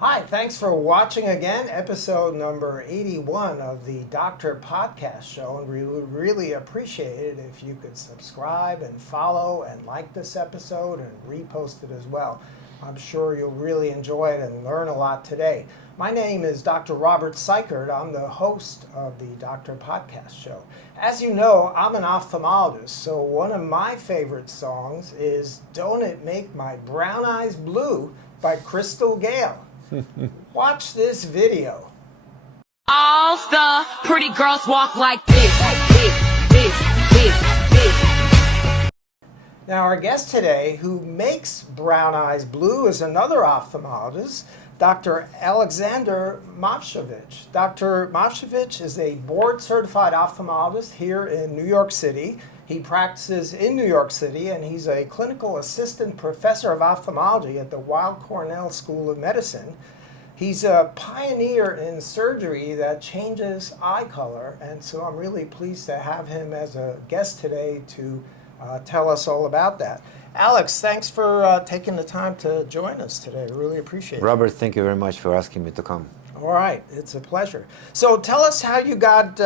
Hi, thanks for watching again, episode number 81 of the Doctor Podcast Show. And we would really appreciate it if you could subscribe and follow and like this episode and repost it as well. I'm sure you'll really enjoy it and learn a lot today. My name is Dr. Robert Cykiert. I'm the host of the Doctor Podcast Show. As you know, I'm an ophthalmologist, so one of my favorite songs is Don't It Make My Brown Eyes Blue by Crystal Gayle. Watch this video. All the pretty girls walk like this. Now our guest today who makes brown eyes blue is another ophthalmologist, Dr. Alexander Movshovich. Dr. Movshovich is a board-certified ophthalmologist here in New York City. He practices in New York City, and he's a clinical assistant professor of ophthalmology at the Weill Cornell School of Medicine. He's a pioneer in surgery that changes eye color, and so I'm really pleased to have him as a guest today to tell us all about that. Alex, thanks for taking the time to join us today. I really appreciate it. Robert, thank you very much for asking me to come. All right, it's a pleasure. So tell us how you got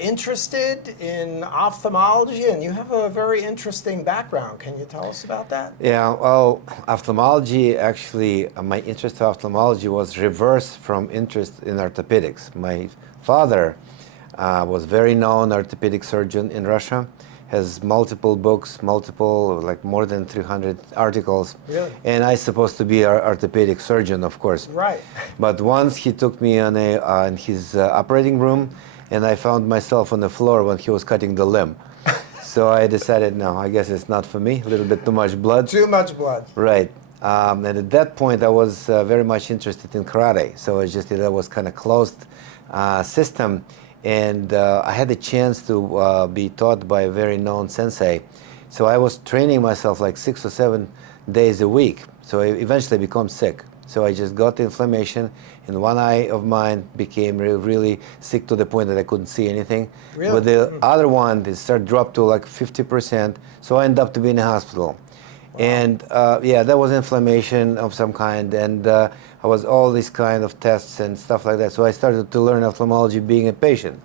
interested in ophthalmology, and you have a very interesting background. Can you tell us about that? Yeah, well, ophthalmology, actually, my interest in ophthalmology was reverse from interest in orthopedics. My father was a very known orthopedic surgeon in Russia, has multiple books, like more than 300 articles. Really? And I supposed to be an orthopedic surgeon, of course. Right. But once he took me on in his operating room, and I found myself on the floor when he was cutting the limb. So I decided, no, I guess it's not for me. A little bit too much blood. Too much blood. Right. And at that point, I was very much interested in karate. So it's just that was kind of closed system. And I had the chance to be taught by a very known sensei. So I was training myself like 6 or 7 days a week. So I eventually became sick. So I just got inflammation, and one eye of mine became really sick to the point that I couldn't see anything. Really? But the other one, it started dropped to like 50%. So I ended up to be in the hospital. Wow. And yeah, that was inflammation of some kind. And I was all these kind of tests and stuff like that. So I started to learn ophthalmology being a patient.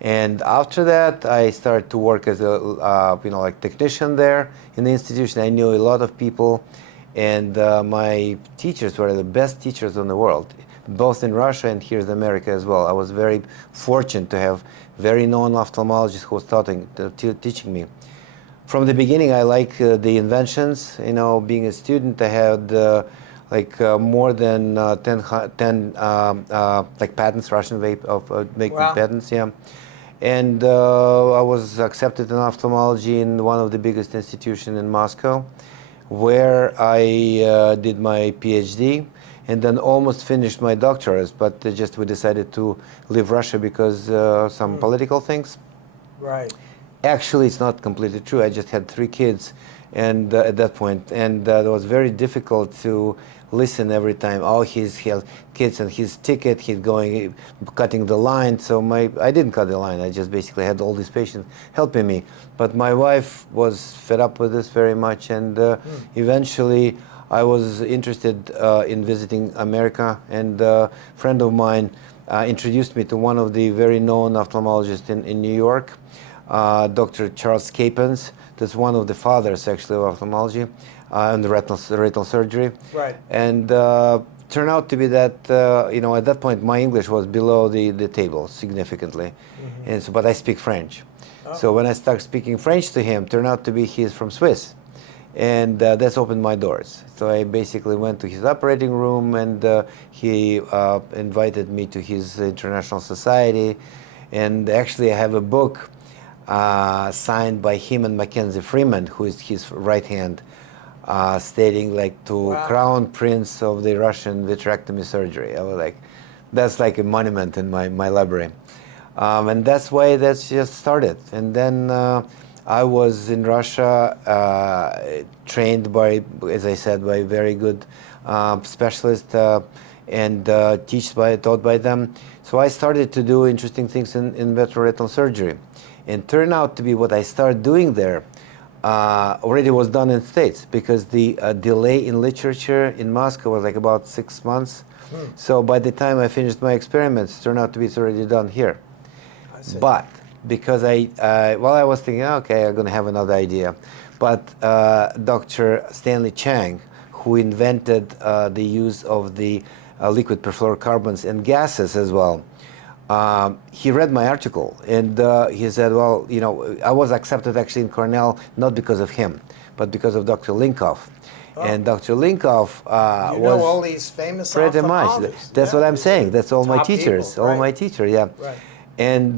And after that, I started to work as a like technician there in the institution. I knew a lot of people, and my teachers were the best teachers in the world, both in Russia and here in America as well. I was very fortunate to have very known ophthalmologists who was teaching me. From the beginning, I like the inventions. You know, being a student, I had more than 10 like patents, Russian way of making patents, yeah. And I was accepted in ophthalmology in one of the biggest institutions in Moscow, where I did my Ph.D. and then almost finished my doctorate, but just we decided to leave Russia because some political things. Right. Actually, it's not completely true. I just had 3 kids, and at that point, and it was very difficult to listen every time. Oh, he's kids and his ticket. He's going cutting the line. So I didn't cut the line. I just basically had all these patients helping me. But my wife was fed up with this very much, and eventually I was interested in visiting America. And a friend of mine introduced me to one of the very known ophthalmologists in New York. Dr. Charles Capens, that's one of the fathers actually of ophthalmology and the retinal surgery. Right. And turned out to be that at that point my English was below the table significantly, and so but I speak French. Oh. So when I started speaking French to him, turned out to be he's from Swiss, and that's opened my doors. So I basically went to his operating room, and he invited me to his international society, and actually I have a book signed by him and Mackenzie Freeman, who is his right hand, stating like to Crown Prince of the Russian vitrectomy surgery. I was like, that's like a monument in my library. And that's why that's just started. And then I was in Russia, trained by, as I said, by very good specialists and taught by them. So I started to do interesting things in vitreoretinal surgery. And turned out to be what I started doing there already was done in States because the delay in literature in Moscow was like about 6 months. So by the time I finished my experiments, it turned out to be it's already done here. I see. But because I was thinking, okay, I'm going to have another idea. But Dr. Stanley Chang, who invented the use of the liquid perfluorocarbons and gases as well, he read my article and he said, well, you know, I was accepted actually in Cornell not because of him, but because of Dr. Linkoff. And Dr. Linkoff You was know all these famous pretty much. ophthalmologists. That's Yeah. what I'm saying. That's all my Top teachers. people, All right. my teachers, yeah. Right. And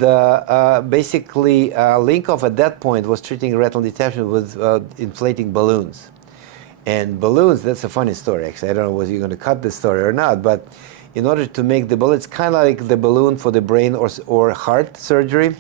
basically, Linkoff at that point was treating retinal detachment with inflating balloons. And balloons, that's a funny story, actually. I don't know whether you're going to cut this story or not, but in order to make the balloon, it's kind of like the balloon for the brain or heart surgery,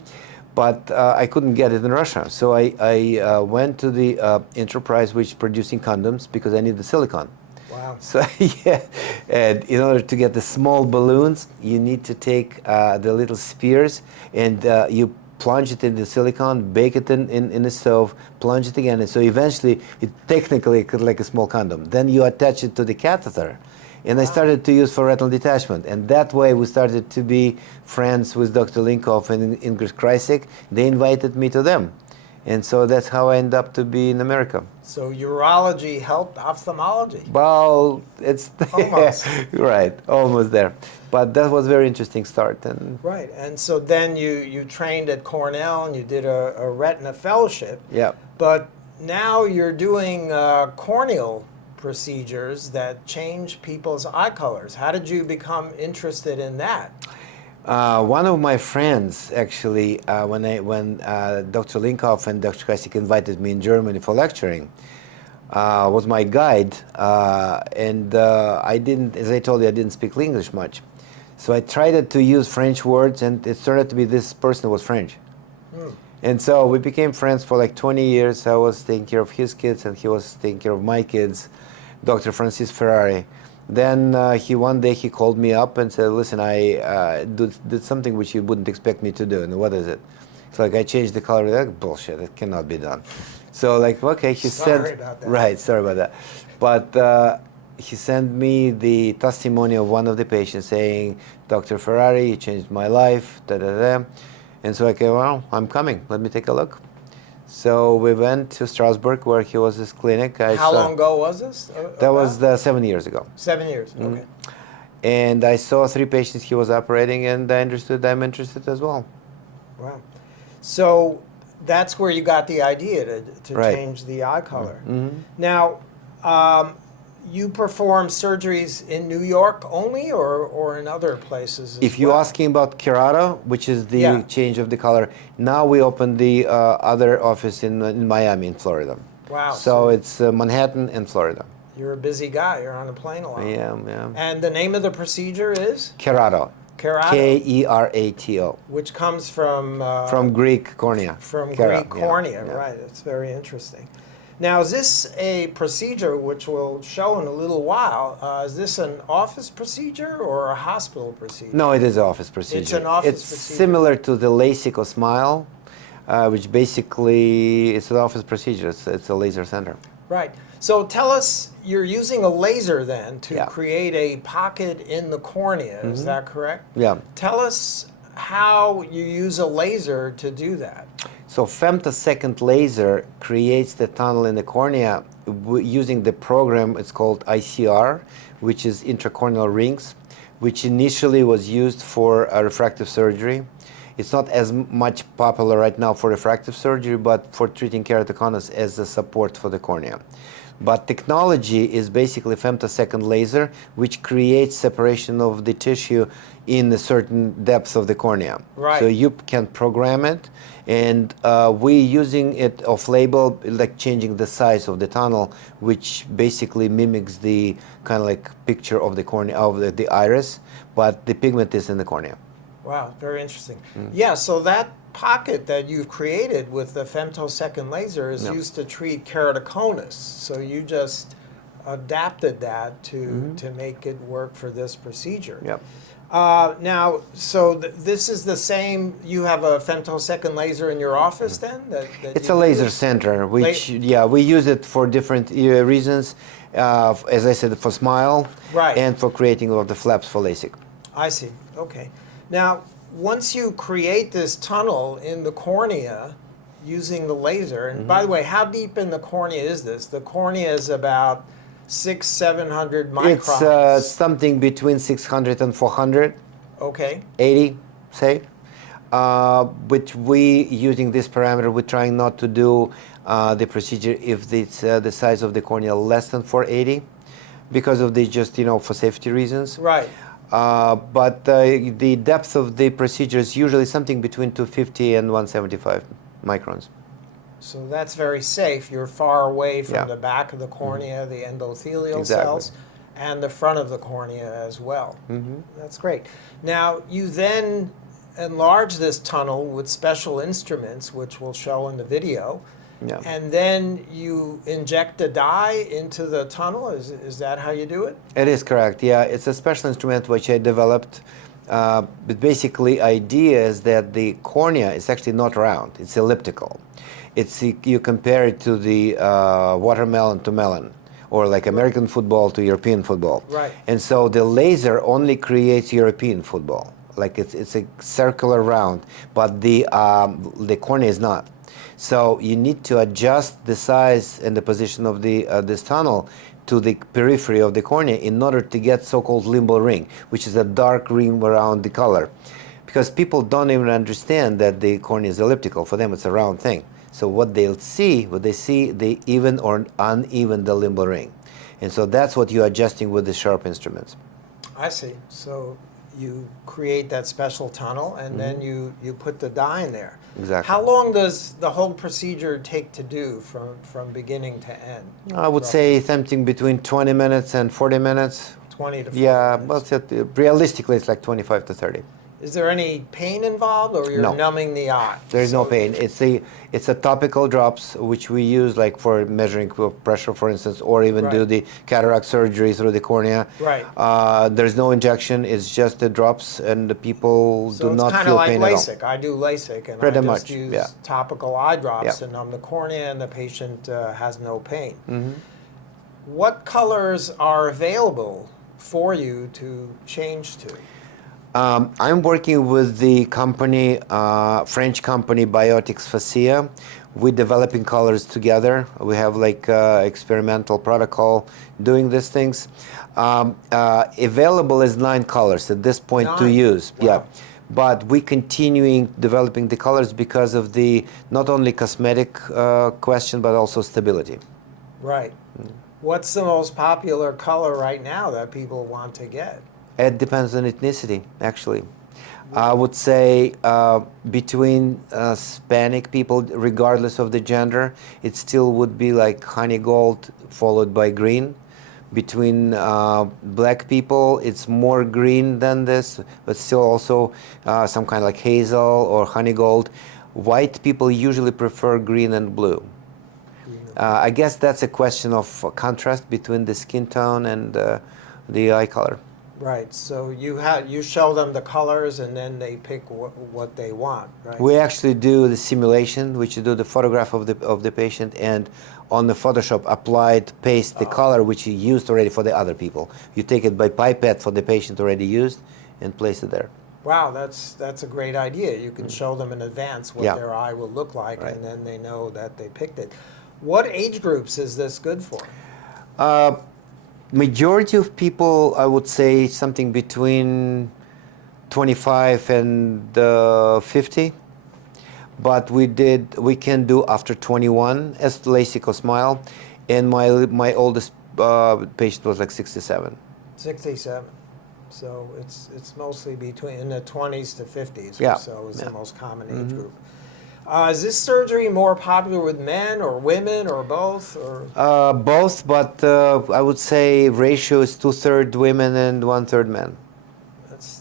but I couldn't get it in Russia. So I went to the enterprise which is producing condoms because I need the silicone. Wow. So yeah, and in order to get the small balloons, you need to take the little spheres and you plunge it in the silicone, bake it in the stove, plunge it again, and so eventually it technically could like a small condom. Then you attach it to the catheter, and I started to use for retinal detachment, and that way we started to be friends with Dr. Linkoff and Ingrid Kreisig. They invited me to them, and so that's how I ended up to be in America. So urology helped ophthalmology. Well, it's Almost. right, almost there. But that was a very interesting start. And Right. And so then you trained at Cornell and you did a retina fellowship. yeah, But now you're doing corneal procedures that change people's eye colors. How did you become interested in that? one of my friends actually, when Dr. Linkoff and Dr. Kasich invited me in Germany for lecturing, was my guide, and I didn't, as I told you, I didn't speak English much. So I tried to use French words, and it turned out to be this person was French. And so we became friends for like 20 years. I was taking care of his kids, and he was taking care of my kids, Dr. Francis Ferrari. Then one day he called me up and said, listen, I did something which you wouldn't expect me to do. And what is it? It's like, I changed the color. Like, bullshit, it cannot be done. So like, okay, he Sorry sent, about that. right, sorry about that. But he sent me the testimony of one of the patients saying, Dr. Ferrari, you changed my life, da da da. And so I said, well, I'm coming. Let me take a look. So we went to Strasbourg where he was his clinic. How long ago was this? That was 7 years ago. 7 years. Okay. And I saw 3 patients he was operating, and I understood I'm interested as well. Wow. So that's where you got the idea to Right. change the eye color. Now, you perform surgeries in New York only or in other places as If you're well? asking about Kerato, which is the Yeah. change of the color, now we opened the other office in Miami, in Florida. Wow. So it's Manhattan and Florida. You're a busy guy. You're on a plane a lot. Yeah, yeah. And the name of the procedure is? Kerato. Kerato, K-E-R-A-T-O. which comes from Greek cornea. from Kera, Greek yeah, cornea, yeah. right? It's very interesting. Now, is this a procedure which we'll show in a little while? Is this an office procedure or a hospital procedure? No, it is an office procedure. It's an office It's procedure. similar to the LASIK or SMILE, which basically it's an office procedure. It's a laser center. Right. So tell us, you're using a laser then to Yeah. create a pocket in the cornea. Is that correct? Yeah. Tell us how you use a laser to do that. So femtosecond laser creates the tunnel in the cornea using the program. It's called ICR, which is intracorneal rings, which initially was used for refractive surgery. It's not as much popular right now for refractive surgery, but for treating keratoconus as a support for the cornea. But technology is basically femtosecond laser, which creates separation of the tissue in a certain depth of the cornea. Right. So you can program it, and we're using it off-label, like changing the size of the tunnel, which basically mimics the kind of like picture of the cornea, of the iris, but the pigment is in the cornea. Wow, very interesting. Yeah, so that pocket that you've created with the femtosecond laser is used to treat keratoconus. So you just adapted that to make it work for this procedure. Yep. Now, so this is the same. You have a femtosecond laser in your office, then? It's you a laser use? center, which we use it for different reasons. As I said, for smile, Right. and for creating of the flaps for LASIK. I see. Okay. Now, once you create this tunnel in the cornea using the laser, and by the way, how deep in the cornea is this? The cornea is about 600-700 microns. It's something between 600 and 400, Okay. 80, say. But we, using this parameter, we're trying not to do the procedure if it's the size of the cornea less than 480, because of the for safety reasons. Right. But the depth of the procedure is usually something between 250 and 175 microns. So that's very safe. You're far away from Yeah. the back of the cornea, the endothelial Exactly. cells, and the front of the cornea as well. That's great. Now, you then enlarge this tunnel with special instruments, which we'll show in the video. Yeah. And then you inject a dye into the tunnel. Is that how you do it? It is correct. Yeah, it's a special instrument which I developed. But basically, idea is that the cornea is actually not round; it's elliptical. You compare it to the watermelon to melon, or like American football to European football. Right. And so the laser only creates European football, like it's a circular round, but the cornea is not. So you need to adjust the size and the position of the this tunnel to the periphery of the cornea in order to get so-called limbal ring, which is a dark ring around the color. Because people don't even understand that the cornea is elliptical. For them, it's a round thing. So what they see, the even or uneven the limbal ring. And so that's what you're adjusting with the sharp instruments. I see. So you create that special tunnel, and then you put the dye in there. Exactly. How long does the whole procedure take to do from beginning to end? I would say something between 20 minutes and 40 minutes. 20 to 40 Yeah, minutes. but realistically, it's like 25 to 30. Is there any pain involved, or you're No. numbing the eye? There is no So- pain. It's a topical drops which we use like for measuring pressure, for instance, or even do Right. the cataract surgery through the cornea. Right. There's no injection. It's just the drops, and the people So do it's not kind of feel like pain at all. LASIK. I do LASIK, and Pretty I just much, use yeah. topical eye drops Yeah. to numb the cornea, and the patient has no pain. Mm-hmm. What colors are available for you to change to? I'm working with the company, French company Biotics Facia. We're developing colors together. We have like experimental protocol doing these things. Available is 9 colors at this point to 9? use. Wow. Yeah, but we continuing developing the colors because of the not only cosmetic question but also stability. Right. What's the most popular color right now that people want to get? It depends on ethnicity, actually. I would say between Hispanic people, regardless of the gender, it still would be like honey gold followed by green. Between black people, it's more green than this, but still also some kind of like hazel or honey gold. White people usually prefer green and blue. I guess that's a question of contrast between the skin tone and the eye color. Right. So you show them the colors, and then they pick what they want, right? We actually do the simulation, which you do the photograph of the patient, and on the Photoshop applied paste the color which you used already for the other people. You take it by pipette for the patient already used and place it there. Wow, that's a great idea. You can show them in advance what Yeah. their eye will look like, Right. and then they know that they picked it. What age groups is this good for? Majority of people, I would say something between 25 and 50. But we can do after 21 as LASIK or SMILE, and my oldest patient was like 67. 67. So it's mostly between in the 20s to 50s Yeah. or so is Yeah. the most common age group. Is this surgery more popular with men or women or both? Or Both, but I would say ratio is 2/3 women and 1/3 men.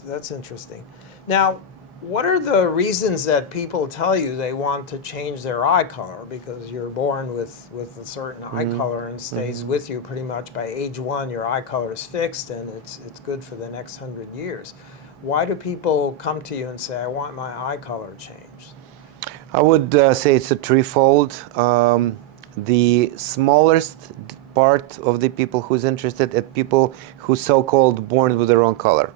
that's interesting. Now, What are the reasons that people tell you they want to change their eye color? Because you're born with a certain eye color and stays with you pretty much by age 1. Your eye color is fixed and it's good for the next 100 years. Why do people come to you and say, I want my eye color changed? I would say it's a threefold. The smallest part of the people who's interested at people who so-called born with the wrong color.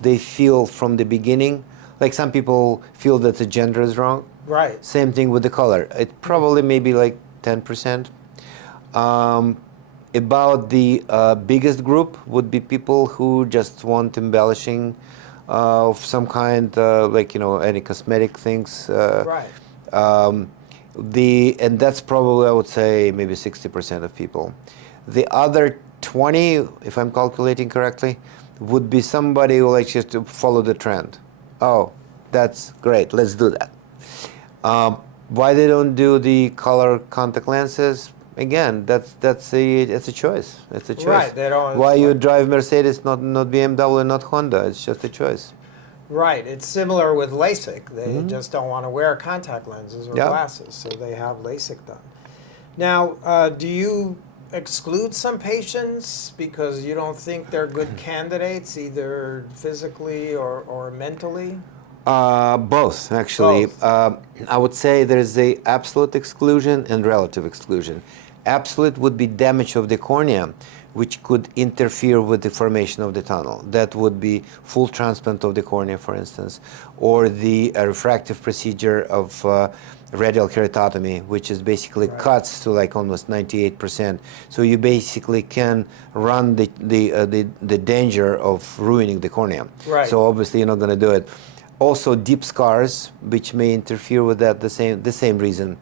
They feel from the beginning, like some people feel that the gender is wrong. Right. Same thing with the color. It probably maybe like 10%. About the biggest group would be people who just want embellishing of some kind, like, any cosmetic things. Right. And that's probably, I would say, maybe 60% of people. The other 20, if I'm calculating correctly, would be somebody who likes just to follow the trend. Oh, that's great, let's do that. Why they don't do the color contact lenses? Again, it's a choice. It's a choice. Right. They don't. Why you drive Mercedes, not BMW, not Honda? It's just a choice. Right. It's similar with LASIK. They just don't want to wear contact lenses or Yeah. glasses, so they have LASIK done. Now, do you exclude some patients because you don't think they're good candidates, either physically or mentally? Both, actually. Both. I would say there's a absolute exclusion and relative exclusion. Absolute would be damage of the cornea, which could interfere with the formation of the tunnel. That would be full transplant of the cornea, for instance, or the refractive procedure of radial keratotomy, which is basically cuts to like almost 98%. So you basically can run the danger of ruining the cornea. Right. So obviously you're not going to do it. Also, deep scars, which may interfere with that, the same reason.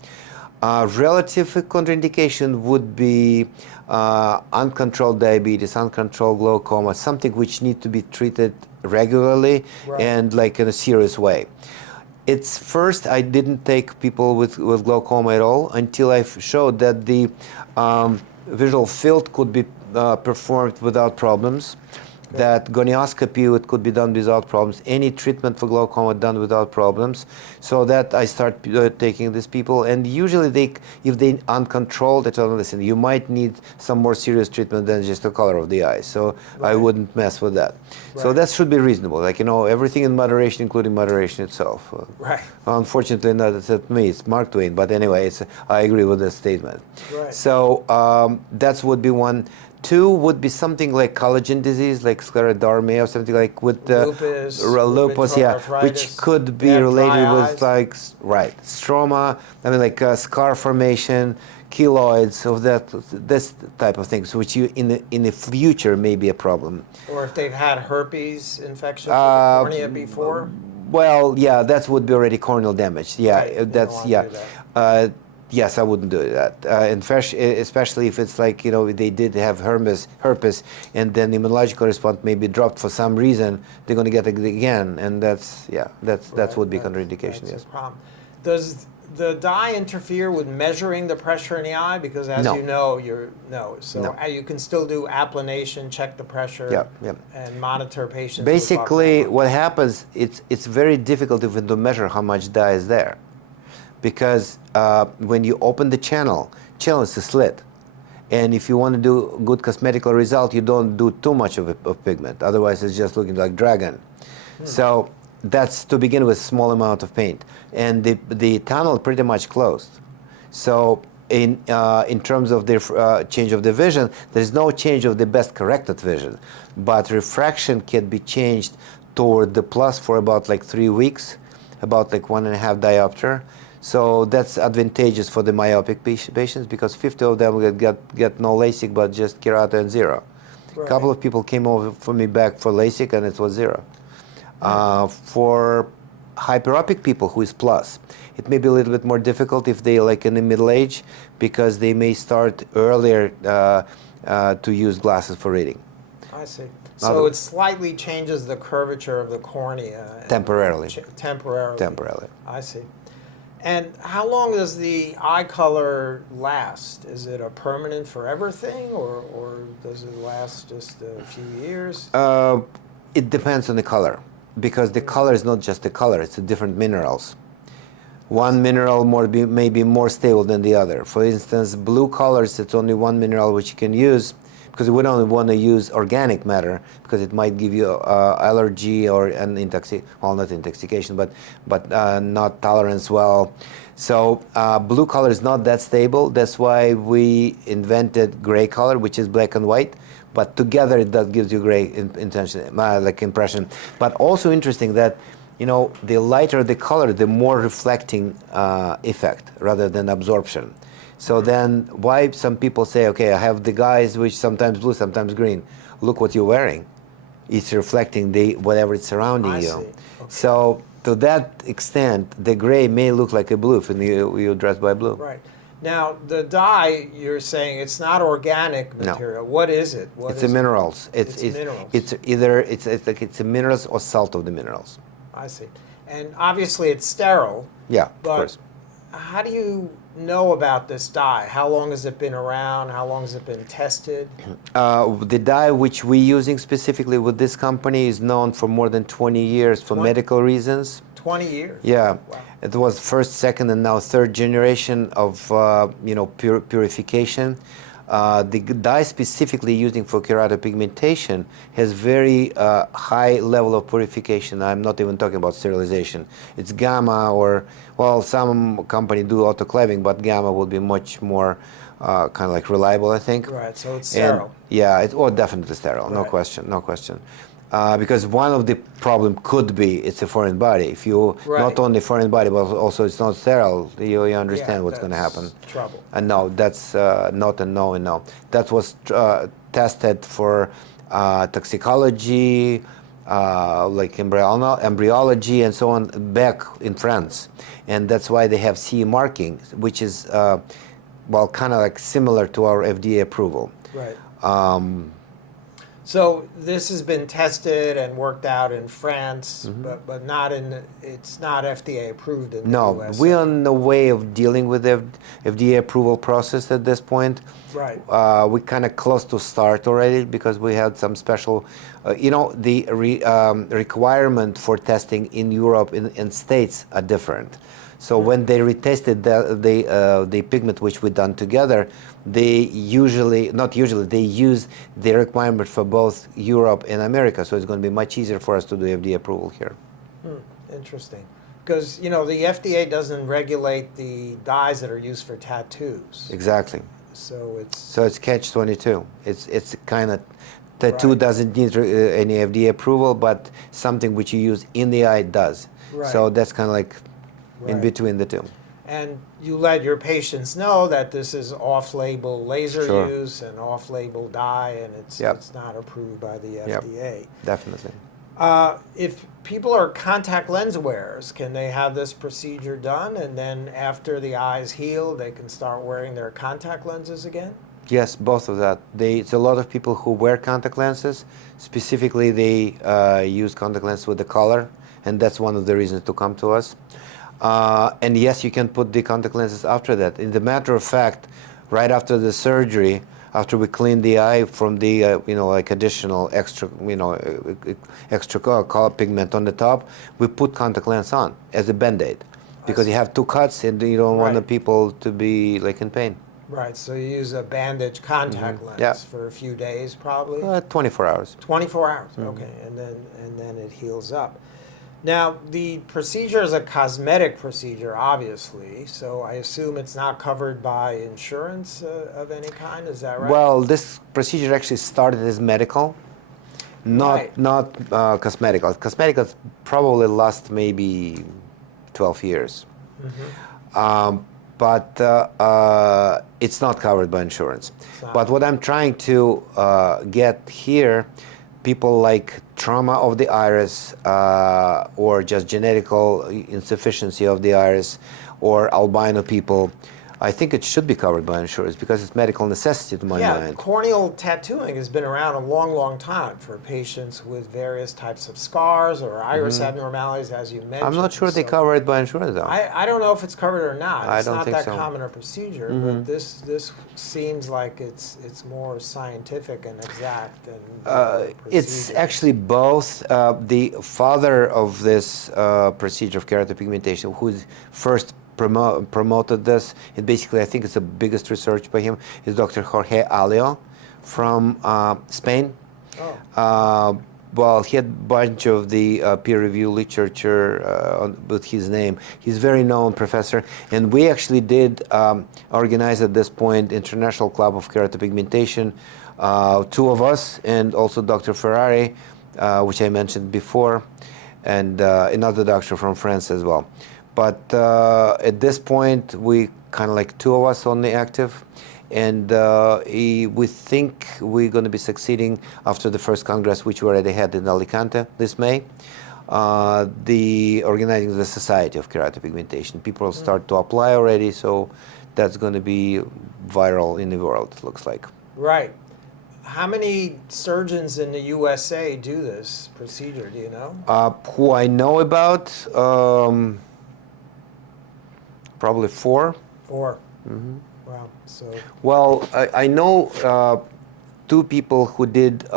Relative contraindication would be uncontrolled diabetes, uncontrolled glaucoma, something which need to be treated regularly and like in a serious way. It's first, I didn't take people with glaucoma at all until I showed that the visual field could be performed without problems. That gonioscopy could be done without problems. Any treatment for glaucoma done without problems. So that I start taking these people, and usually if they uncontrolled, I tell them, listen, you might need some more serious treatment than just the color of the eye. So I wouldn't mess with that. So that should be reasonable. Like, everything in moderation, including moderation itself. Right. Unfortunately, not it's not me. It's Mark Twain. But anyway, I agree with this statement. Right. So that would be one. Two would be something like collagen disease, like scleroderma or something like with lupus, lupus, yeah, arthritis, which could be related with eyes. like stroma. I mean, like scar formation, keloids, of this type of things, which you in the future may be a problem. Or if they've had herpes infection of the cornea before. Well, yeah, that would be already corneal damage. Yeah, Right. You that's don't want to do that. Yes, I wouldn't do that. Especially if it's like, they did have herpes, and then immunological response may be dropped for some reason, they're going to get it again, and that would be contraindication. That's Yes. a problem. Does the dye interfere with measuring the pressure in the eye? Because as No. you know, so No. you can still do applanation, check the pressure, and monitor patients. Basically, what happens, it's very difficult even to measure how much dye is there. Because when you open the channel is a slit. And if you want to do good cosmetical result, you don't do too much of pigment. Otherwise, it's just looking like dragon. So that's to begin with small amount of paint. And the tunnel pretty much closed. So in terms of the change of the vision, there's no change of the best corrected vision. But refraction can be changed toward the plus for about like 3 weeks, about like 1.5 diopter. So that's advantageous for the myopic patients because 50 of them will get no LASIK but just kerato and zero. A couple of people came over for me back for LASIK and it was zero. For hyperopic people who is plus, it may be a little bit more difficult if they like in the middle age because they may start earlier to use glasses for reading. I see. So it slightly changes the curvature of the cornea. Temporarily. Temporarily. I see. And how long does the eye color last? Is it a permanent forever thing, or does it last just a few years? It depends on the color. because the color is not just the color, it's the different minerals. One mineral may be more stable than the other. For instance, blue colors, it's only one mineral which you can use, because we don't want to use organic matter, because it might give you allergy or an not intoxication, but not tolerance well. So blue color is not that stable. That's why we invented gray color, which is black and white. But together, it does gives you gray impression. But also interesting that, you know, the lighter the color, the more reflecting effect rather than absorption. So then why some people say, okay, I have the guys which sometimes blue, sometimes green. Look what you're wearing. It's reflecting whatever is surrounding you. Okay. So to that extent, the gray may look like a blue if you dress by blue. Right. Now, the dye, you're saying it's not organic material. No. What is it? It's the minerals. It's minerals. It's either it's like it's the minerals or salt of the minerals. I see. And obviously it's sterile. Yeah, of course. How do you know about this dye? How long has it been around? How long has it been tested? The dye which we're using specifically with this company is known for more than 20 years for medical reasons. 20 years? Yeah. Wow. It was first, second, and now third generation of purification. The dye specifically using for keratopigmentation has very high level of purification. I'm not even talking about sterilization. It's gamma, or, well, some company do autoclaving, but gamma will be much more kind of like reliable, I think. Right, so it's sterile. And, yeah, definitely sterile, right. No question. Because one of the problem could be it's a foreign body. If you not only foreign body, but also it's not sterile, you understand what's going to happen. Trouble. And no, that's not a no and no. That was tested for toxicology, like embryology and so on back in France. And that's why they have CE marking, which is, well, kind of like similar to our FDA approval. Right. So this has been tested and worked out in France, but not it's not FDA approved in the US. No, we're on the way of dealing with the FDA approval process at this point. Right. We're kind of close to start already because we had some special, the requirement for testing in Europe and States are different. So when they retested the pigment which we done together, they they use the requirement for both Europe and America. So it's going to be much easier for us to do FDA approval here. Interesting. Because, the FDA doesn't regulate the dyes that are used for tattoos. Exactly. So it's catch-22. It's kind of, tattoo doesn't need any FDA approval, but something which you use in the eye does. Right. So that's kind of like in between the two. And you let your patients know that this is off-label laser use and off-label dye, and it's not approved by the FDA. Definitely. If people are contact lens wearers, can they have this procedure done, and then after the eyes heal, they can start wearing their contact lenses again? Yes, both of that. It's a lot of people who wear contact lenses. Specifically, they use contact lenses with the color, and that's one of the reasons to come to us. And yes, you can put the contact lenses after that. In the matter of fact, right after the surgery, after we clean the eye from the additional extra color pigment on the top, we put contact lens on as a band-aid, because you have two cuts and you don't want the people to be like in pain. Right. So you use a bandage contact lens for a few days, probably. 24 hours. 24 hours. Okay, and then it heals up. Now, the procedure is a cosmetic procedure, obviously, so I assume it's not covered by insurance of any kind, is that right? Well, this procedure actually started as medical, not cosmetic. Cosmetic probably last maybe 12 years. But it's not covered by insurance. But what I'm trying to get here, people like trauma of the iris, or just genetical insufficiency of the iris, or albino people, I think it should be covered by insurance because it's medical necessity to my mind. Corneal tattooing has been around a long, long time for patients with various types of scars or iris abnormalities, as you mentioned. I'm not sure they cover it by insurance, though. I don't know if it's covered or not. I It's don't not think that so. common a procedure, but this seems like it's more scientific and exact than It's procedure. actually both. The father of this procedure of keratopigmentation, who first promoted this, and basically I think it's the biggest research by him, is Dr. Jorge Alio from Spain. Well, he had a bunch of the peer-reviewed literature with his name. He's a very known professor, and we actually did organize at this point International Club of Keratopigmentation, two of us, and also Dr. Ferrari, which I mentioned before, and another doctor from France as well. But at this point, we kind of like two of us only active. And we think we're going to be succeeding after the first Congress, which we already had in Alicante this May, the organizing the Society of Keratopigmentation. People start to apply already, so that's going to be viral in the world, it looks like. Right. How many surgeons in the USA do this procedure, do you know? Who I know about, probably 4. 4. Wow. So. Well, I know 2 people who did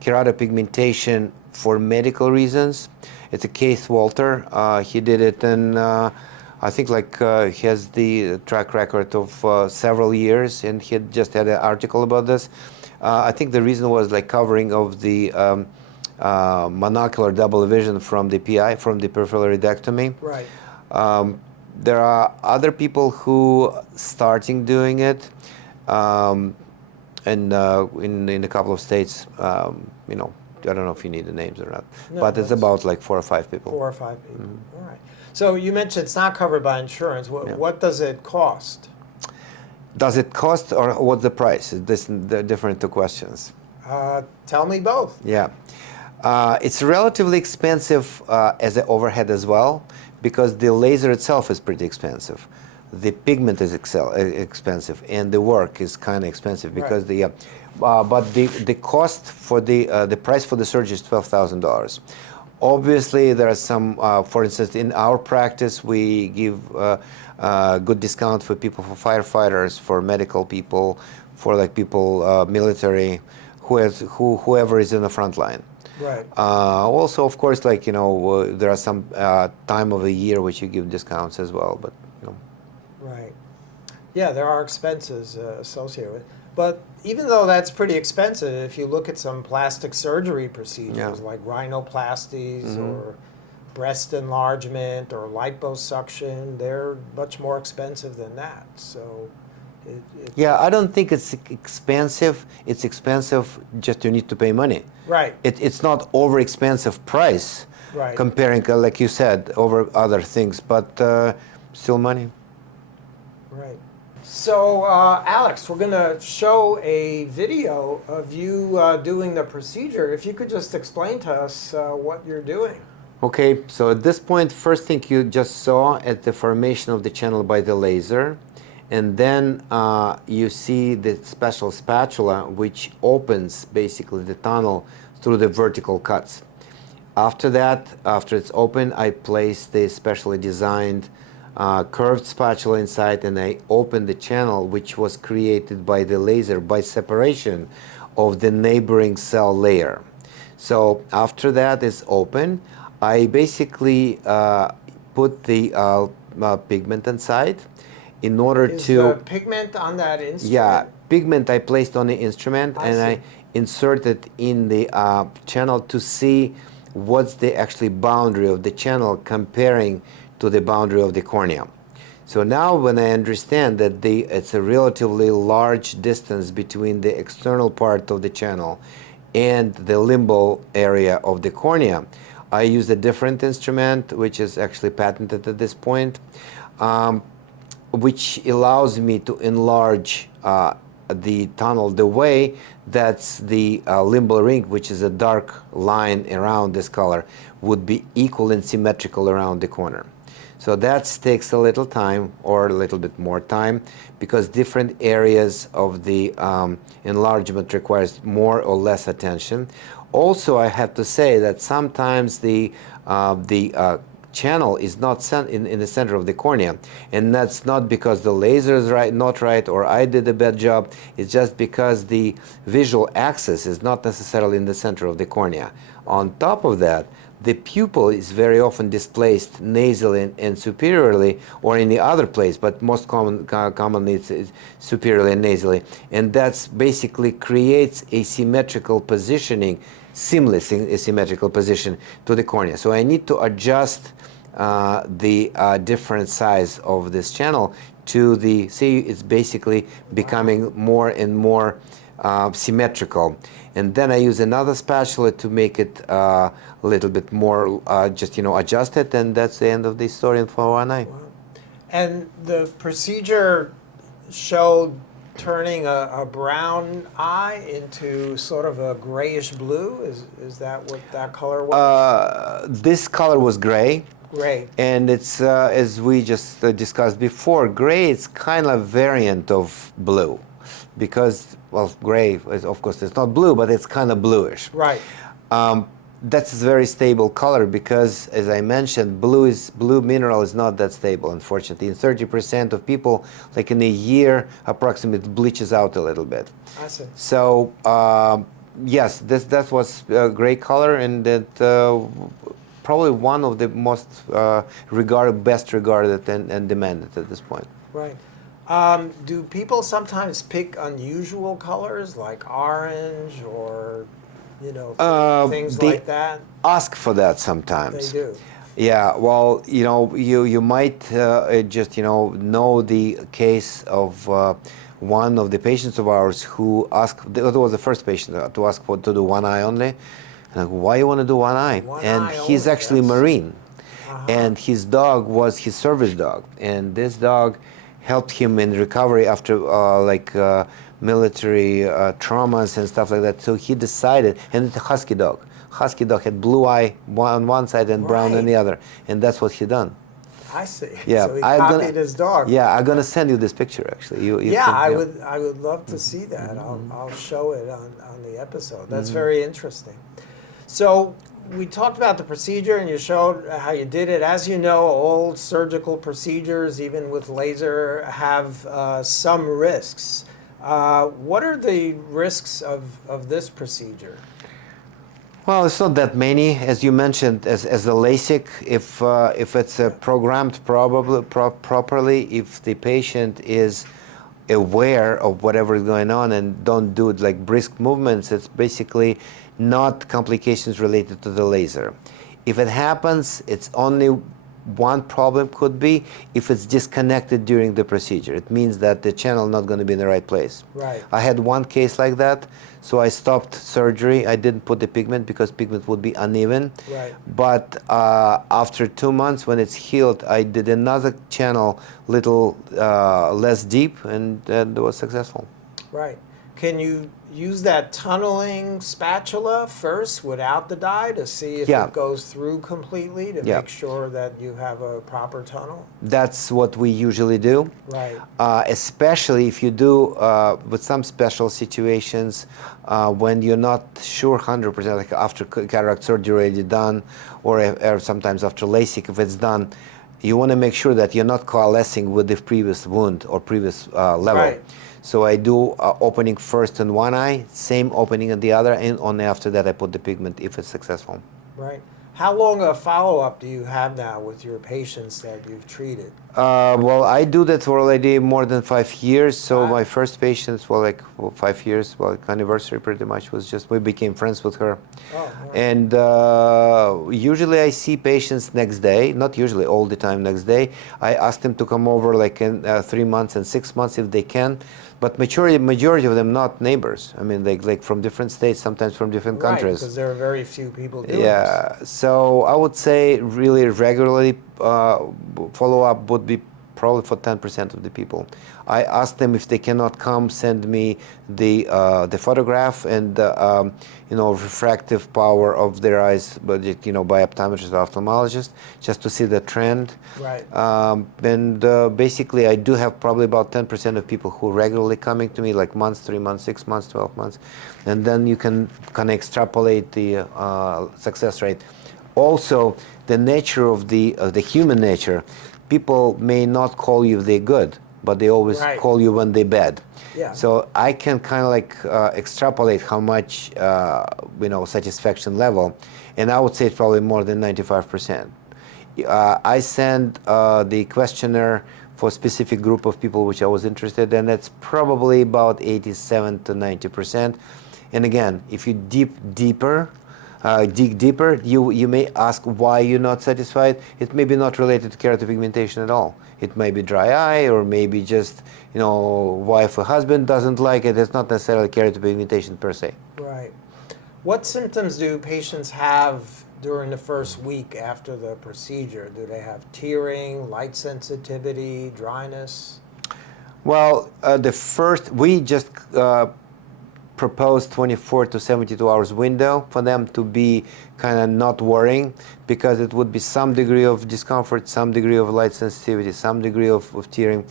keratopigmentation for medical reasons. It's a Keith Walter. He did it in, I think he has the track record of several years, and he had just had an article about this. I think the reason was like covering of the monocular double vision from the PI, from the peripheral iridectomy. Right. There are other people who starting doing it, and in a couple of states, you know, I don't know if you need the names or not, No, but it's about like 4 or 5 people. 4 or 5 people. All right. So you mentioned it's not covered by insurance. What does it cost? Does it cost, or what's the price? They're different two questions. Tell me both. Yeah. It's relatively expensive as an overhead as well, because the laser itself is pretty expensive. The pigment is expensive, and the work is kind of expensive because but the cost for the price for the surgery is $12,000. Obviously, there are some. For instance, in our practice, we give good discount for people, for firefighters, for medical people, for like people military, whoever is in the front line. Right. Also, of course, like, you know, there are some time of the year which you give discounts as well, but, you know. Right. Yeah, there are expenses associated with it. But even though that's pretty expensive, if you look at some plastic surgery procedures like rhinoplasties or breast enlargement or liposuction, they're much more expensive than that. So yeah, I don't think it's expensive. It's expensive, just you need to pay money. Right. It's not over expensive price comparing, like you said, over other things, but still money. Right. So, Alex, we're going to show a video of you doing the procedure. If you could just explain to us what you're doing. Okay, so at this point, first thing you just saw at the formation of the channel by the laser, and then you see the special spatula which opens basically the tunnel through the vertical cuts. After that, after it's open, I place the specially designed curved spatula inside, and I open the channel which was created by the laser by separation of the neighboring cell layer. So after that is open, I basically put the pigment inside in order Is to... the pigment on that instrument? Yeah, pigment I placed on the instrument, and I inserted in the channel to see what's the actually boundary of the channel comparing to the boundary of the cornea. So now when I understand that it's a relatively large distance between the external part of the channel and the limbal area of the cornea, I use a different instrument, which is actually patented at this point, which allows me to enlarge the tunnel the way that's the limbal ring, which is a dark line around this color, would be equal and symmetrical around the corner. So that takes a little time, or a little bit more time, because different areas of the enlargement requires more or less attention. Also, I have to say that sometimes the channel is not in the center of the cornea, and that's not because the laser is not right, or I did a bad job. It's just because the visual axis is not necessarily in the center of the cornea. On top of that, the pupil is very often displaced nasally and superiorly, or in the other place, but most commonly it's superiorly and nasally, and that's basically creates a symmetrical positioning, seamless asymmetrical position to the cornea. So I need to adjust the different size of this channel to the, see, it's basically becoming more and more symmetrical. And then I use another spatula to make it a little bit more, just, adjust it, and that's the end of the story for one eye. Wow. And the procedure showed turning a brown eye into sort of a grayish blue? Is that what that color was? This color was gray. Gray. And it's, as we just discussed before, gray is kind of variant of blue. Because, well, gray, is, of course, it's not blue, but it's kind of bluish. Right. That's a very stable color because, as I mentioned, blue mineral is not that stable, unfortunately. In 30% of people, like in a year, approximately bleaches out a little bit. I see. So, yes, that was a gray color, and that probably one of the most best regarded and demanded at this point. Right. Do people sometimes pick unusual colors like orange or, things like that? Ask for that sometimes. They do. Yeah, well, you might just know the case of one of the patients of ours who asked. That was the first patient to ask to do one eye only. And why you want to do one eye? And he's actually Marine, and his dog was his service dog, and this dog helped him in recovery after military traumas and stuff like that. So he decided, and it's a husky dog. Husky dog had blue eye on one side and brown on the other, and that's what he done. I see. Yeah, so he copied his dog. Yeah, I'm gonna send you this picture actually. I would love to see that. I'll show it on the episode. That's very interesting. So we talked about the procedure, and you showed how you did it. As you know, all surgical procedures, even with laser, have some risks. What are the risks of this procedure? Well, it's not that many, as you mentioned, as the LASIK. If it's programmed properly, if the patient is aware of whatever is going on and don't do it like brisk movements, it's basically not complications related to the laser. If it happens, it's only one problem could be if it's disconnected during the procedure. It means that the channel not going to be in the right place. Right. I had one case like that, so I stopped surgery. I didn't put the pigment because pigment would be uneven. Right. But after 2 months, when it's healed, I did another channel, little less deep, and it was successful. Right. Can you use that tunneling spatula first without the dye to see if it goes through completely to make sure that you have a proper tunnel? That's what we usually do. Right. Especially if you do with some special situations when you're not sure 100%, like after cataract surgery already done, or sometimes after LASIK if it's done, you want to make sure that you're not coalescing with the previous wound or previous level. Right. So I do opening first in one eye, same opening in the other, and only after that I put the pigment if it's successful. Right. How long a follow-up do you have now with your patients that you've treated? Well, I do that for already more than 5 years. So my first patients were 5 years. Well, anniversary pretty much was just, we became friends with her. Oh, right. And usually I see patients next day, not usually, all the time next day. I ask them to come over like in 3 months and 6 months if they can. But majority of them not neighbors. I mean, like from different states, sometimes from different countries. Because there are very few people doing this. Yeah, so I would say really regularly follow-up would be probably for 10% of the people. I ask them if they cannot come, send me the photograph and refractive power of their eyes, but by optometrist or ophthalmologist, just to see the trend. Right. Basically, I do have probably about 10% of people who regularly coming to me, like months, 3 months, 6 months, 12 months, and then you can kind of extrapolate the success rate. Also, the nature of the human nature, people may not call you if they're good, but they always Right. call you when they're bad. Yeah. So I can kind of like extrapolate how much satisfaction level, and I would say it's probably more than 95%. I send the questionnaire for a specific group of people which I was interested in, and it's probably about 87 to 90%. And again, if you dig deeper, you may ask why you're not satisfied. It may be not related to keratopigmentation at all. It may be dry eye, or maybe just wife or husband doesn't like it. It's not necessarily keratopigmentation per se. Right. What symptoms do patients have during the first week after the procedure? Do they have tearing, light sensitivity, dryness? Well, we just proposed 24 to 72 hours window for them to be kind of not worrying, because it would be some degree of discomfort, some degree of light sensitivity, some degree of tearing.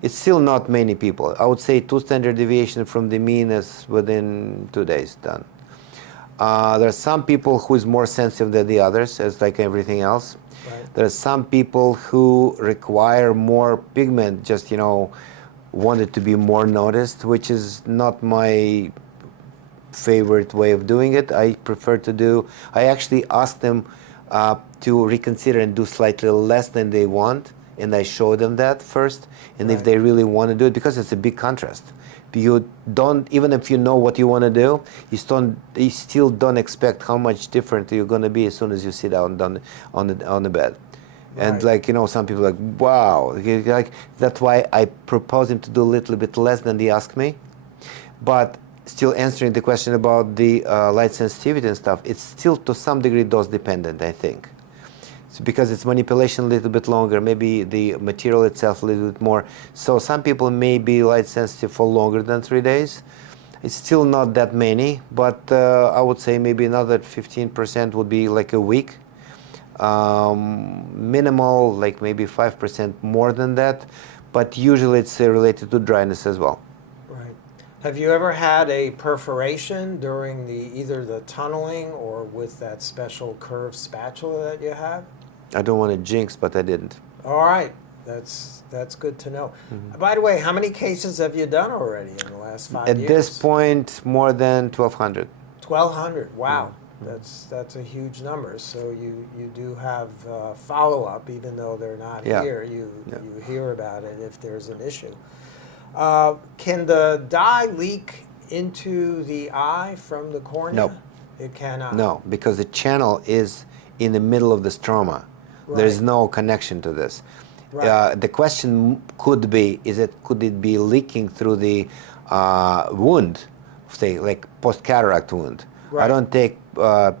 It's still not many people. I would say 2 standard deviation from the mean is within 2 days done. There are some people who is more sensitive than the others, as like everything else. Right. There are some people who require more pigment, just want it to be more noticed, which is not my favorite way of doing it. I actually ask them to reconsider and do slightly less than they want, and I show them that first. And if Right. they really want to do it, because it's a big contrast. You don't, even if you know what you want to do, you still don't expect how much different you're going to be as soon as you sit down on the bed. And Right. some people are like, wow, that's why I propose them to do a little bit less than they ask me. But still answering the question about the light sensitivity and stuff, it's still to some degree dose dependent, I think. So because it's manipulation a little bit longer, maybe the material itself a little bit more. So some people may be light sensitive for longer than 3 days. It's still not that many, but I would say maybe another 15% would be like a week. Minimal, like maybe 5% more than that, but usually it's related to dryness as well. Right. Have you ever had a perforation during either the tunneling or with that special curved spatula that you have? I don't want to jinx, but I didn't. All right. That's good to know. By the way, how many cases have you done already in the last 5 years? At this point, more than 1,200. 1,200. Wow. That's a huge number. So you do have follow-up, even though they're not here. You hear about it if there's an issue. Can the dye leak into the eye from the cornea? No. It cannot. No, because the channel is in the middle of the stroma. Right. There's no connection to this. Right. The question could be, could it be leaking through the wound, say like post-cataract wound? Right. I don't take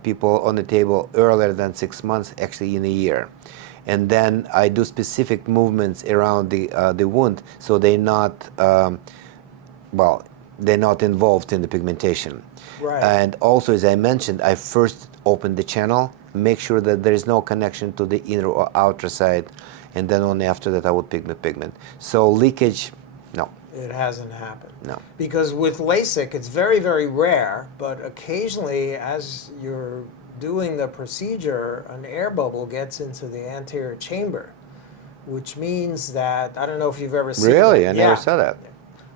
people on the table earlier than 6 months, actually in a year. And then I do specific movements around the wound, so they're not, they're not involved in the pigmentation. Right. And also, as I mentioned, I first open the channel, make sure that there is no connection to the inner or outer side, and then only after that I would pigment. So leakage, no. It hasn't happened. No. Because with LASIK, it's very, very rare, but occasionally as you're doing the procedure, an air bubble gets into the anterior chamber, which means that, I don't know if you've ever seen Really? it. I never saw that.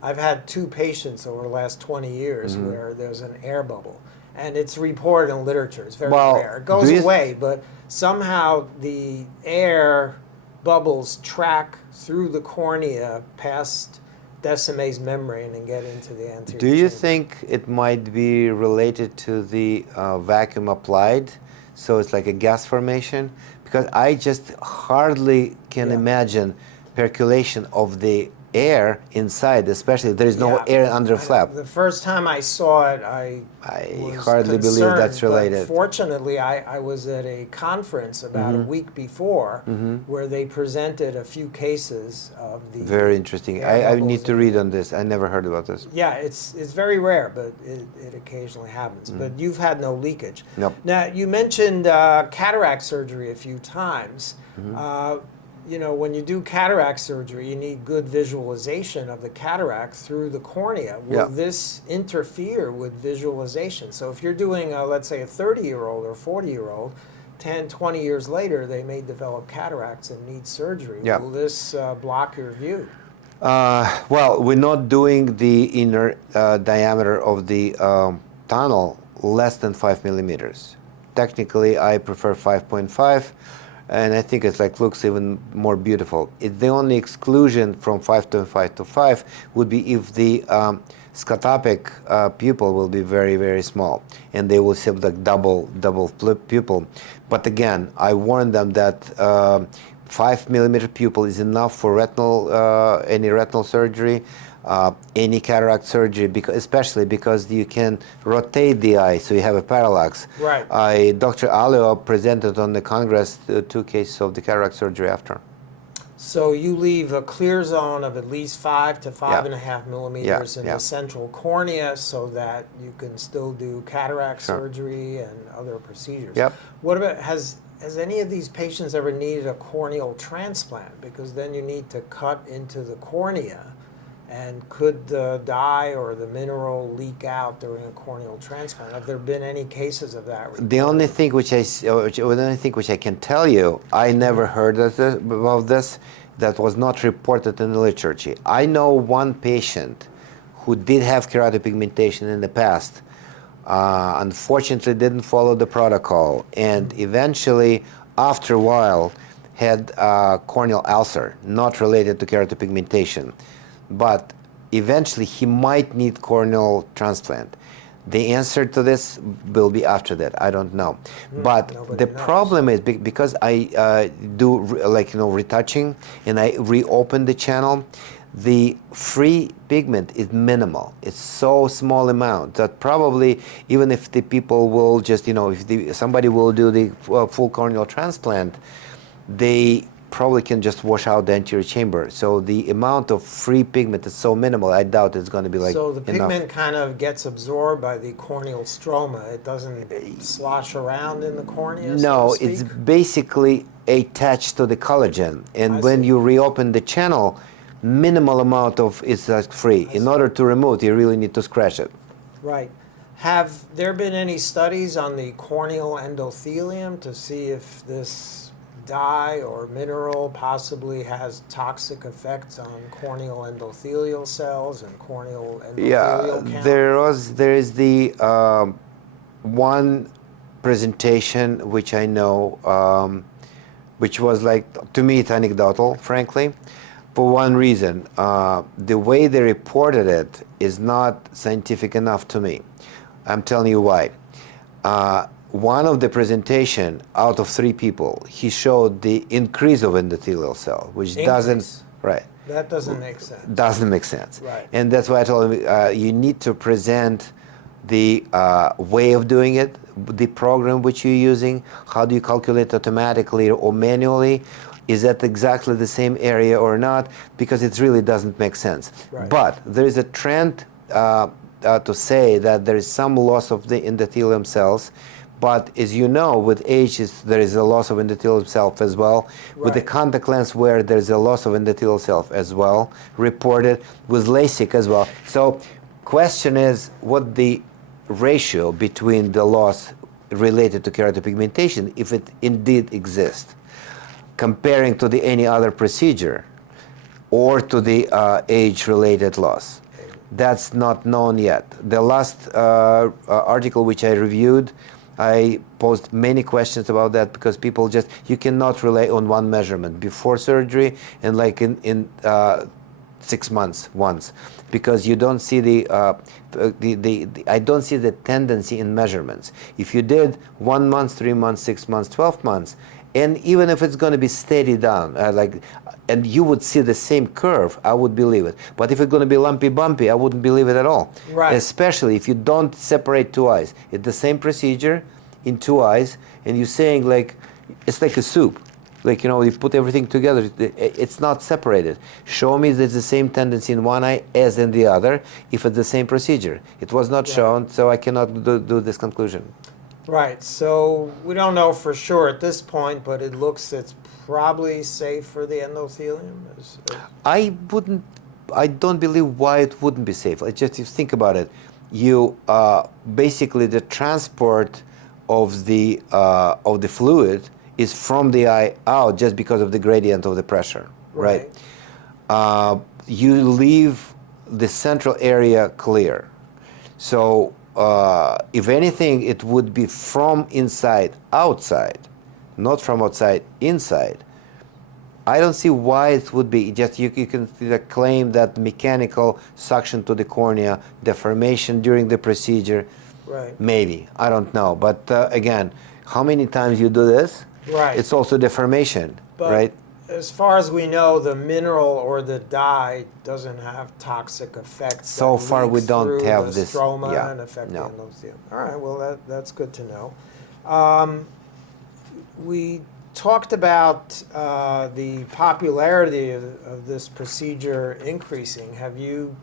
I've had 2 patients over the last 20 years where there's an air bubble. And it's reported in literature. It's very rare. It goes away, but somehow the air bubbles track through the cornea past Descemet's membrane and get into the anterior Do you chamber. think it might be related to the vacuum applied? So it's like a gas formation? Because I just hardly can imagine percolation of the air inside, especially there is no air under the flap. The first time I saw it, I was hardly believe concerned, that's related. But fortunately, I was at a conference about a week before where they presented a few cases of the Very interesting. air I bubbles need to in read it. on this. I never heard about this. Yeah, it's very rare, but it occasionally happens. But you've had no leakage. Nope. Now, you mentioned cataract surgery a few times. You know, when you do cataract surgery, you need good visualization of the cataract through the cornea. Will this interfere with visualization? So if you're doing, let's say, a 30-year-old or 40-year-old, 10, 20 years later, they may develop cataracts and need surgery. Will this block your view? Well, we're not doing the inner diameter of the tunnel less than 5 millimeters. Technically, I prefer 5.5, and I think it's like looks even more beautiful. The only exclusion from 5.5 to 5 would be if the scotopic pupil will be very, very small, and they will have like double pupil. But again, I warn them that 5 millimeter pupil is enough for any retinal surgery, any cataract surgery, especially because you can rotate the eye, so you have a parallax. Right. Dr. Alio presented on the Congress 2 cases of the cataract surgery after. So you leave a clear zone of at least 5 to 5.5 millimeters in the central cornea so that you can still do cataract surgery and other procedures. What about, has any of these patients ever needed a corneal transplant? Because then you need to cut into the cornea, and could the dye or the mineral leak out during a corneal transplant? Have there been any cases of that? The only thing which I can tell you, I never heard about this. That was not reported in the literature. I know one patient who did have keratopigmentation in the past. Unfortunately, didn't follow the protocol, and eventually, after a while, had a corneal ulcer, not related to keratopigmentation. But eventually, he might need corneal transplant. The answer to this will be after that. I don't know. But the problem is because I do retouching and I reopen the channel, the free pigment is minimal. It's so small amount that probably even if the people will just, if somebody will do the full corneal transplant, they probably can just wash out the anterior chamber. So the amount of free pigment is so minimal, I doubt it's going to be like So the pigment enough. kind of gets absorbed by the corneal stroma. It doesn't slosh around in the cornea, No, so to it's speak? basically attached to the collagen. And I when see. you reopen the channel, minimal amount of is free. In order to remove it, you really need to scratch it. Right. Have there been any studies on the corneal endothelium to see if this dye or mineral possibly has toxic effects on corneal endothelial cells and corneal endothelial count? There is the one presentation which I know, which was like, to me, it's anecdotal, frankly, for one reason. The way they reported it is not scientific enough to me. I'm telling you why. One of the presentation out of 3 people, he showed the increase of endothelial cell, which doesn't, right. That doesn't make sense. Doesn't make sense. Right. And that's why I told him, you need to present the way of doing it, the program which you're using, how do you calculate automatically or manually, is that exactly the same area or not, because it really doesn't make sense. Right. But there is a trend to say that there is some loss of the endothelium cells. But as you know, with age, there is a loss of endothelial cells as well. Right. With the contact lens wear, there's a loss of endothelial cells as well, reported. With LASIK as well. So question is, what the ratio between the loss related to keratopigmentation, if it indeed exists, comparing to any other procedure, or to the age-related loss? That's not known yet. The last article which I reviewed, I posed many questions about that because people you cannot rely on one measurement before surgery and like in 6 months once, because you don't see I don't see the tendency in measurements. If you did 1 month, 3 months, 6 months, 12 months, And even if it's going to be steady down, and you would see the same curve, I would believe it. But if it's going to be lumpy, bumpy, I wouldn't believe it at all. Right. Especially if you don't separate two eyes. It's the same procedure in two eyes, and you're saying it's like a soup. You put everything together, it's not separated. Show me there's the same tendency in one eye as in the other if it's the same procedure. It was not shown, so I cannot do this conclusion. Right. So we don't know for sure at this point, but it looks it's probably safe for the endothelium. I don't believe why it wouldn't be safe. Just if you think about it, you basically the transport of the fluid is from the eye out just because of the gradient of the pressure, right? You leave the central area clear. So if anything, it would be from inside outside, not from outside inside. I don't see why it would be. Just you can claim that mechanical suction to the cornea, deformation during the procedure. Right. Maybe. I don't know. But again, how many times you do this? Right. It's also deformation, But right? as far as we know, the mineral or the dye doesn't have toxic effects. So that far, we leaks don't through have the this. stroma Yeah, and affect no. the endothelium. All right. Well, that's good to know. We talked about the popularity of this procedure increasing. Have you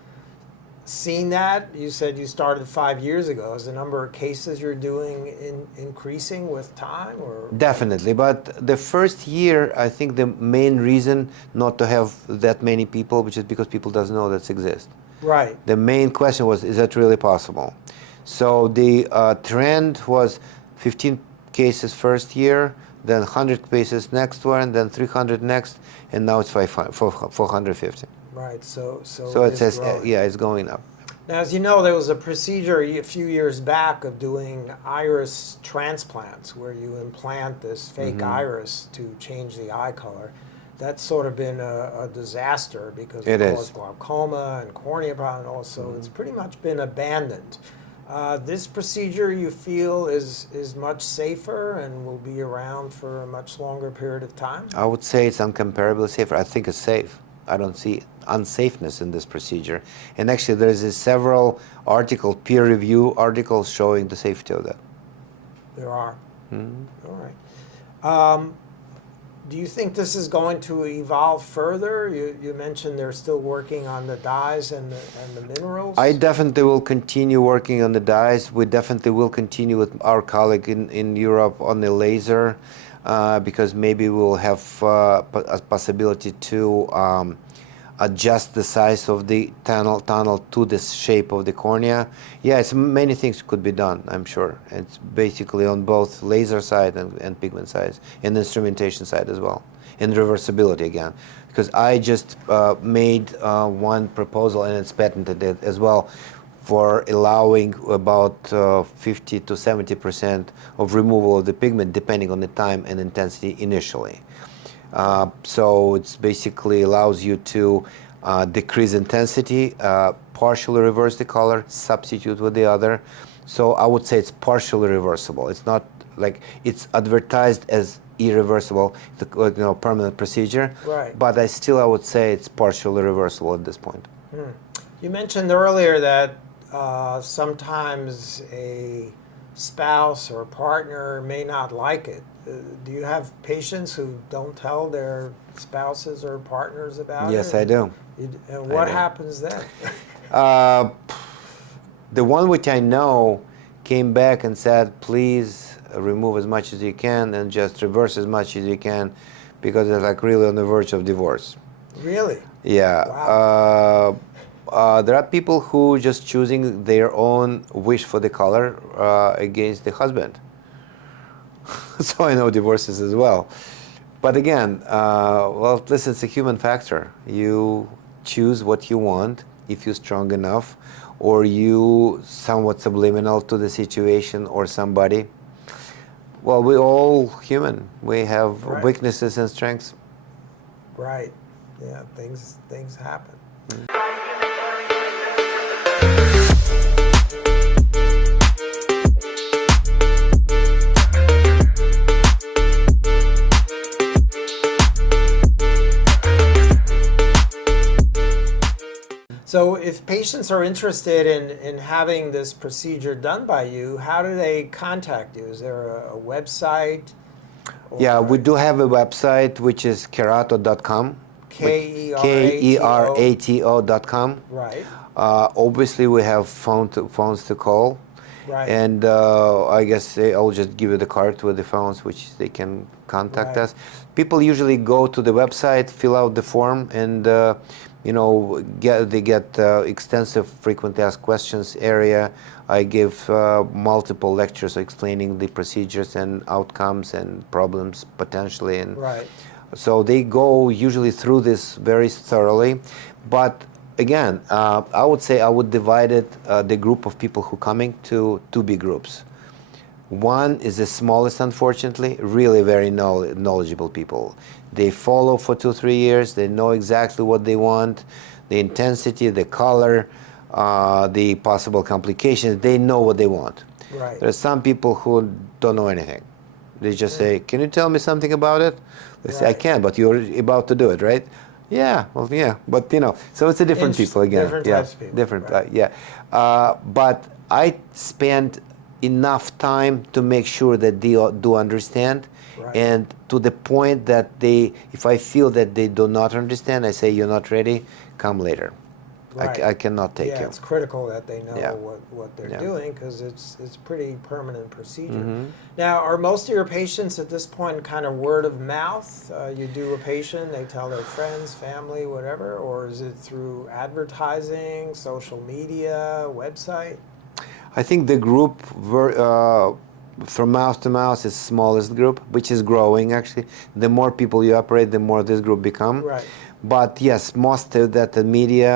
seen that? You said you started 5 years ago. Is the number of cases you're doing increasing with time, or? Definitely, but the first year, I think the main reason not to have that many people, which is because people doesn't know that exists. Right. The main question was, is that really possible? So the trend was 15 cases first year, then 100 cases next one, then 300 next, and now it's 450. Right. So So it says, growing. it's going up. Now, as you know, there was a procedure a few years back of doing iris transplants where you implant this fake iris to change the eye color. That's sort of been a disaster because it caused glaucoma and cornea problem also. It's pretty much been abandoned. This procedure, you feel, is much safer and will be around for a much longer period of time? I would say it's incomparably safer. I think it's safe. I don't see unsafeness in this procedure. And actually, there's several peer review articles showing the safety of that. There are. All right. Do you think this is going to evolve further? You mentioned they're still working on the dyes and the minerals. I definitely will continue working on the dyes. We definitely will continue with our colleague in Europe on the laser because maybe we'll have a possibility to adjust the size of the tunnel to the shape of the cornea. Yes, many things could be done, I'm sure. It's basically on both laser side and pigment side, and instrumentation side as well, and reversibility again. Because I just made one proposal, and it's patented it as well, for allowing about 50 to 70% of removal of the pigment depending on the time and intensity initially. So it's basically allows you to decrease intensity, partially reverse the color, substitute with the other. So I would say it's partially reversible. It's not like it's advertised as irreversible, permanent procedure. Right. But I would say it's partially reversible at this point. You mentioned earlier that sometimes a spouse or partner may not like it. Do you have patients who don't tell their spouses or partners about it? Yes, I do. And what happens then? The one which I know came back and said, please remove as much as you can and just reverse as much as you can because they're like really on the verge of divorce. Really? Yeah. Wow. There are people who just choosing their own wish for the color against the husband. So I know divorces as well. But again, well, listen, it's a human factor. You choose what you want if you're strong enough, or you somewhat subliminal to the situation or somebody. Well, we're all human. We have weaknesses and strengths. Right. Yeah, things happen. So if patients are interested in having this procedure done by you, how do they contact you? Is there a website? Yeah, we do have a website, which is kerato.com. KERATO. KERATO.com. Right. Obviously, we have phones to call. Right. And I guess I'll just give you the card with the phones, which they can contact Right. us. People usually go to the website, fill out the form, and they get extensive frequently asked questions area. I give multiple lectures explaining the procedures and outcomes and problems potentially, and Right. so they go usually through this very thoroughly. But again, I would say I would divide it, the group of people who coming to two big groups. One is the smallest, unfortunately, really very knowledgeable people. They follow for 2-3 years. They know exactly what they want, the intensity, the color, the possible complications. They know what they want. Right. There are some people who don't know anything. They just say, "Can you tell me something about it?" They say, "I Right. can, but you're about to do it, right?" Yeah, well, yeah, but so it's a different people again. Different yeah, types of people, different, right. but I spend enough time to make sure that they do understand, Right. and to the point that if I feel that they do not understand, I say, "You're not ready, come later." Right. I cannot take Yeah, you. it's critical that they know Yeah. what they're Yeah. doing, because it's pretty permanent procedure. Mm-hmm. Now, are most of your patients at this point kind of word of mouth? You do a patient, they tell their friends, family, whatever, or is it through advertising, social media, website? I think the group from mouth to mouth is smallest group, which is growing actually. The more people you operate, the more this group become. Right. But yes, most of that the media,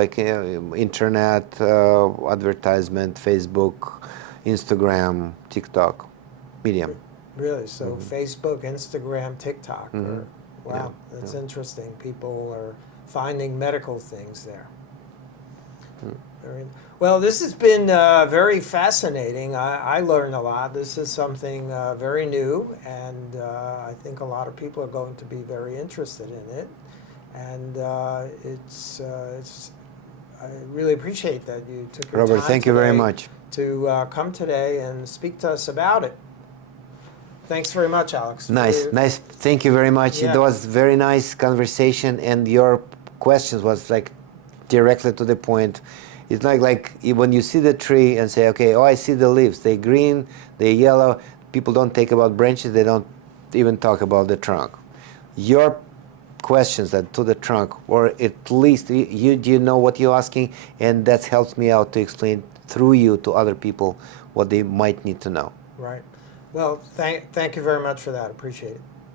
like internet, advertisement, Facebook, Instagram, TikTok, medium. Really? So Facebook, Instagram, TikTok. Wow, Yeah. that's interesting. People are finding medical things there. Very, well, this has been very fascinating. I learned a lot. This is something very new, and I think a lot of people are going to be very interested in it. And I really appreciate that you took your Robert, time thank you very today much. to come today and speak to us about it. Thanks very much, Alex. Nice. Thank you very much. Yeah. It was very nice conversation, and your questions was like directly to the point. It's like when you see the tree and say, okay, oh, I see the leaves. They're green, they're yellow. People don't think about branches. They don't even talk about the trunk. Your questions that to the trunk, or at least you know what you're asking, and that helps me out to explain through you to other people what they might need to know. Right. Well, thank you very much for that. Appreciate it.